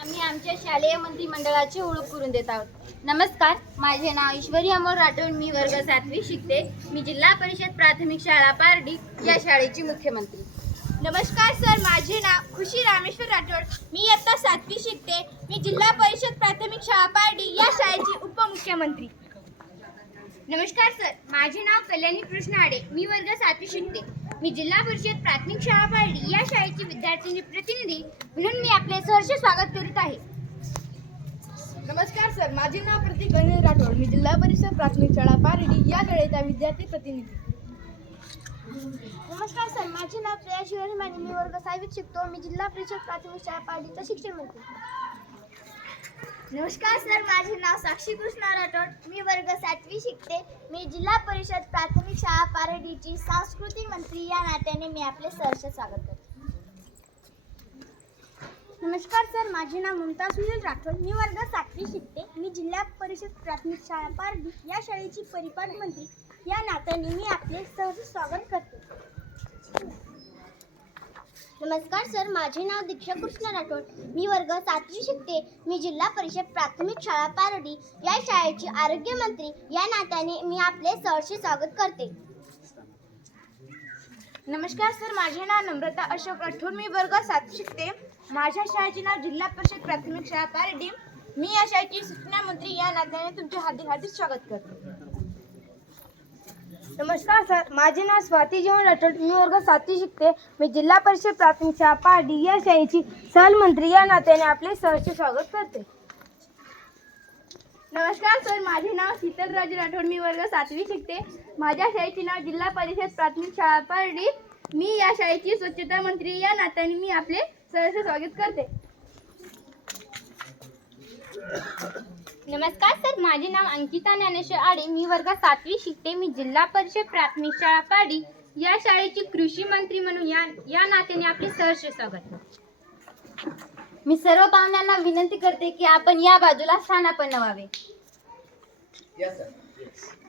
आम्ही आमच्या शालेय मंत्रिमंडळाची ओळख करून देत आहोत. नमस्कार माझे नाव ईश्वरी अमोल राठोड. मी वर्ग सातवी शिकते. मी जिल्हा परिषद प्राथमिक शाळा पारडी या शाळेची मुख्यमंत्री. नमस्कार सर. माझे नाव खुशी रामेश्वर राठोड. मी इयत्ता सातवी शिकते. मी जिल्हा परिषद प्राथमिक शाळा पारडी या शाळेची उपमुख्यमंत्री. नमस्कार सर. माझे नाव कल्याणी कृष्ण आडे. मी वर्ग सातवी शिकते. मी जिल्हा परिषद प्राथमिक शाळा पारडी या शाळेची विद्यार्थिनी प्रतिनिधी म्हणून मी आपले सहर्ष स्वागत करीत आहे. नमस्कार सर. माझे नाव प्रतीक अनिल राठोड. मी जिल्हा परिषद प्राथमिक शाळा पारडी या शाळेचा विद्यार्थी प्रतिनिधी. नमस्कार सर. माझे नाव प्रिया शिवानी माने मी वर्ग सहावीत शिकतो. मी जिल्हा परिषद प्राथमिक शाळा पारडीचा शिक्षण मंत्री नमस्कार सर माझे नाव साक्षी कृष्णा राठोड. मी वर्ग सातवी शिकते. मी जिल्हा परिषद प्राथमिक शाळा पारडीची सांस्कृतिक मंत्री. या नात्याने मी आपले सहर्ष स्वागत करते. नमस्कार सर माझे नाव ममता सुनील राठोड. मी वर्ग सातवी शिकते. मी जिल्हा परिषद प्राथमिक शाळा पारडी या शाळेची परिपालक मंत्री या नात्याने मी आपले सहर्ष स्वागत करते. नमस्कार सर. माझे नाव दीक्षा कृष्ण राठोड. मी वर्ग सातवी शिकते. मी जिल्हा परिषद प्राथमिक शाळा पारडी या शाळेची आरोग्य मंत्री. या नात्याने मी आपले सहर्ष स्वागत करते. नमस्कार सर. माझे नाव नम्रता अशोक राठोड. मी वर्ग सात शिकते. माझ्या शाळेचे नाव जिल्हा परिषद प्राथमिक शाळा पारडी. मी या शाळेची सूचना मंत्री. या नात्याने तुमचे हार्दिक हार्दिक स्वागत करते. नमस्कार सर माझे नाव स्वाती जीवन राठोड मी वर्ग सातवी शिकते. मी जिल्हा परिषद प्राथमिक शाळा डी या शाळेची सहलमंत्री या नात्याने आपले सहर्ष स्वागत करते. नमस्कार सर माझे नाव शीतल राठोड मी वर्ग सातवी शिकते. माझ्या शाळेचे नाव जिल्हा परिषद प्राथमिक शाळा पारडी मी या शाळेची स्वच्छता मंत्री या नात्याने मी आपले सहर्ष स्वागत करते. नमस्कार सर माझे नाव अंकिता ज्ञानेश्वर आडे. मी वर्ग सातवी शिकते. मी जिल्हा परिषद प्राथमिक शाळा पाडी. या शाळेची कृषी मंत्री म्हणून या या नात्याने आपले सहर्ष स्वागत मी सर्व पाहुण्यांना विनंती करते की आपण या बाजूला स्थानापन्न व्हावे. Yes, sir. Yes.